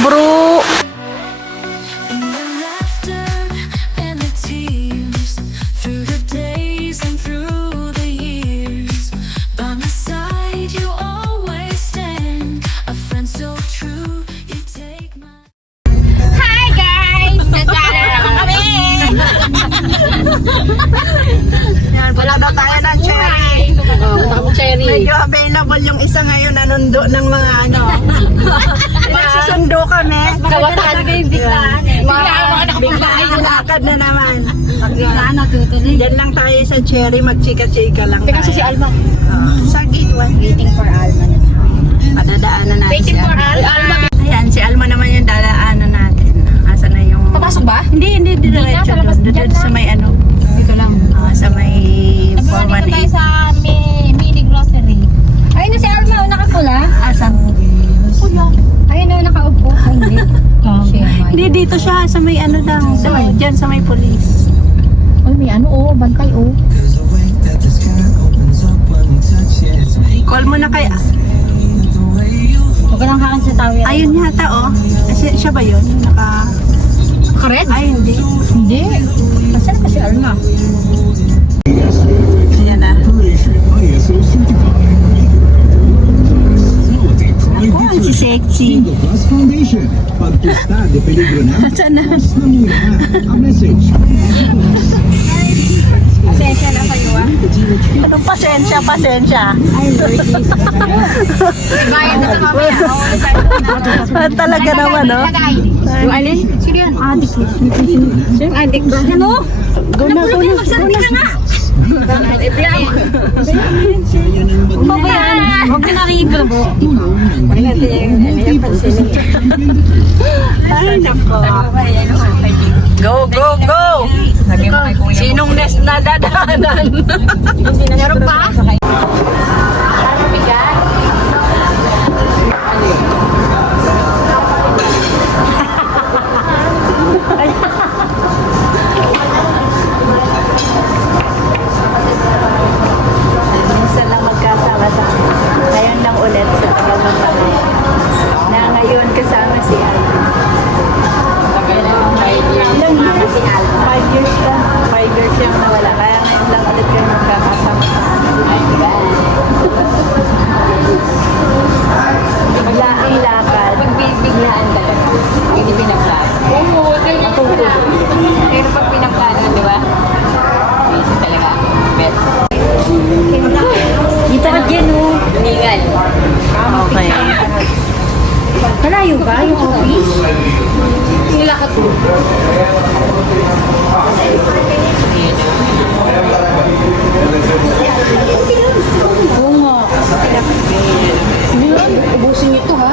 bro. Wala daw tayo ng cherry. Cherry. Medyo available yung isa ngayon, nanundo ng mga ano. Nagsusundo kami. Kawatan. Biglaan yung lakad na naman. Biglaan natutuloy. Diyan lang tayo sa cherry, magchika-chika lang Teka tayo. si Alma. Sa gate 1. Waiting for Alma. Padadaanan natin Waiting si for Alma. Alma. Ayan, si Alma naman yung dadaanan natin. Asa na yung... Papasok ba? Hindi diretso sa labas, doon. dyan Doon sa may ano. Dito lang. Sa may Dito tayo 418. sa mini grocery. Ayun na si Alma, nakapula. Asan? Ayun na, nakaupo. Ay, hindi. Hindi, dito siya sa may ano lang. Diyan sa may police. Ay, may ano, bantay, Call mo na kay... Huwag ka lang kakan sa tower. Ayun yata siya ba yun? Correct? Ay, hindi. Hindi. Nasaan pa si Alma? Ayan na. ISO certified. Quality Pride Oh, si Sexy. Single Plus Foundation. Pagpusta de peligro na. Saan na? Mas na muna ang message. Pasensya na kayo Anong pasensya? Bayad na sa mamaya. Talaga naman, no? Yung alin? Sino yan? Adik. Sino yung addict ba? Ano? Go na. Magsalita ka nga! Babayan! Huwag ka nakikilabo. Ay, nako. Go! Sinong nest na dadaanan? Meron pa? Minsan lang magkasama sa ngayon lang ulit sa tagal ng panahon. Na ngayon kasama si Alma. Ilang years? 5 years ka. 5 years yung nawala. Kaya ngayon lang ulit kayo magkakasama. Bigla ang lakad. Pagbibiglaan ka lang. Hindi pinaglaan. Oo, matutulog. Pero pag pinaglaan, di ba? Busy talaga. Bet. Dito ka dyan, Ningal. Okay. Malayo ba yung office? Nilakad ko. Oo nga. Ubusin niyo ito, ha?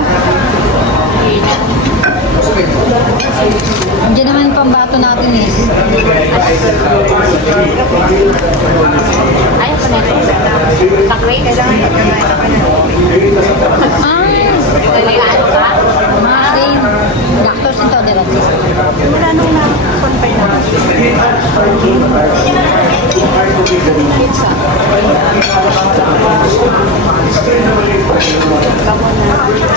Andiyan naman yung pambato natin, eh. Ayaw ko na rin. Sakray. Nagkaan ka? Marin. Doctors ito, diretso. Wala nung na-confine na.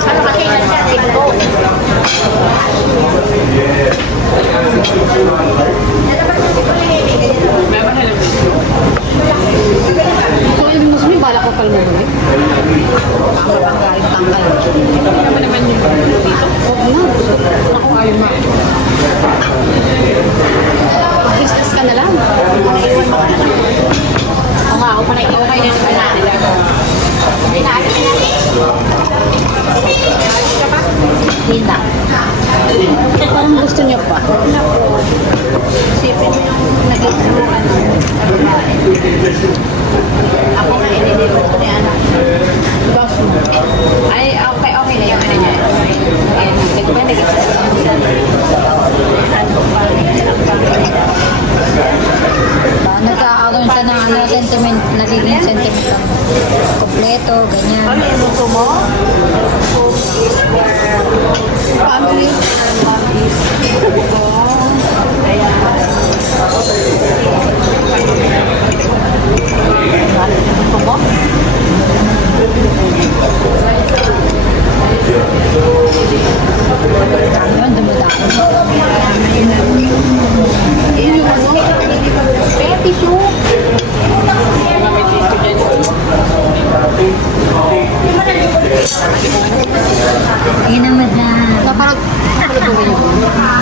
Ano kasi yan siya? Tingko. So, yung Muslim, bala ko kalmo mo, eh. Business ka na lang. Oo nga, ako pa na okay na naman natin. Pinaalis na natin. Linda. Parang gusto niyo pa. Isipin mo yung nag-iisip mo ano. Ako nga inilipat ko ni anak. Boss mo. Ay, okay na yung ano niya. Nag-iisip ko siya. Nagkakaroon siya ng sentiment, nagiging sentiment lang. Kompleto, ganyan. Ano yung gusto mo? Home is for family and love is ayan. Gusto mo? tissue. May tissue dyan. Ayun naman na. Naparag. Naparag ko yun.